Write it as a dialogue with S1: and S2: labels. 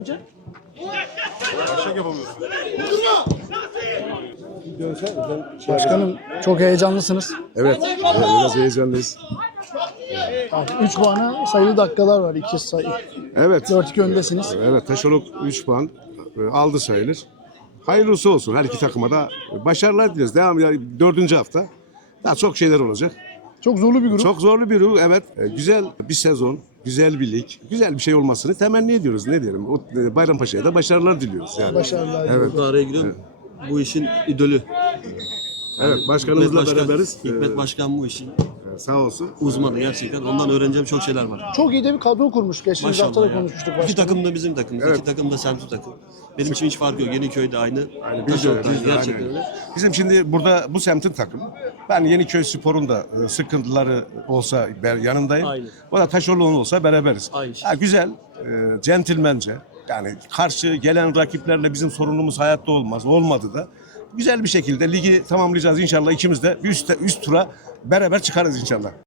S1: Başak yapamıyorsun.
S2: Başkanım çok heyecanlısınız.
S3: Evet, biraz heyecanlıyız.
S2: 3 puana sayılı dakikalar var. 2 sayı.
S3: Evet,
S2: 4-2 öndesiniz.
S3: evet Taşoluk 3 puan aldı sayılır. Hayırlısı olsun her iki takıma da başarılar diliyoruz. Devam yani 4. hafta. Daha çok şeyler olacak.
S2: Çok zorlu bir grup.
S3: Çok zorlu bir grup, evet. Güzel bir sezon, güzel bir lig, güzel bir şey olmasını temenni ediyoruz. Ne diyelim? Bayrampaşa'ya da başarılar diliyoruz yani.
S2: Başarılar.
S3: Evet.
S4: Burada araya giriyorum. Bu işin idolü.
S3: Evet, başkanımızla
S4: Hikmet
S3: beraberiz.
S4: Hikmet Başkan bu işin
S3: Sağ olsun.
S4: uzmanı gerçekten. Ondan öğreneceğim çok şeyler var.
S2: Çok iyi de bir kadro kurmuş. Geçtiğimiz hafta da
S4: Maşallah ya.
S2: konuşmuştuk
S4: İki
S2: başkanım.
S4: takım da bizim takımımız.
S3: Evet.
S4: İki takım da semti takım. Benim için hiç farkı yok. Yeniköy'de aynı.
S3: Biz de öyle,
S4: Taşoluk'ta
S3: biz de
S4: gerçekten
S3: aynı.
S4: öyle.
S3: Bizim şimdi burada bu semtin takımı. Ben Yeniköy Spor'un da sıkıntıları olsa yanındayım.
S4: Aynı.
S3: O da Taşoğlu'nun olsa beraberiz.
S4: Aynı şey.
S3: Ha, güzel, centilmence. Yani karşı gelen rakiplerle bizim sorunumuz hayatta olmaz. Olmadı da. Güzel bir şekilde ligi tamamlayacağız inşallah. İkimiz de üst tura beraber çıkarız inşallah.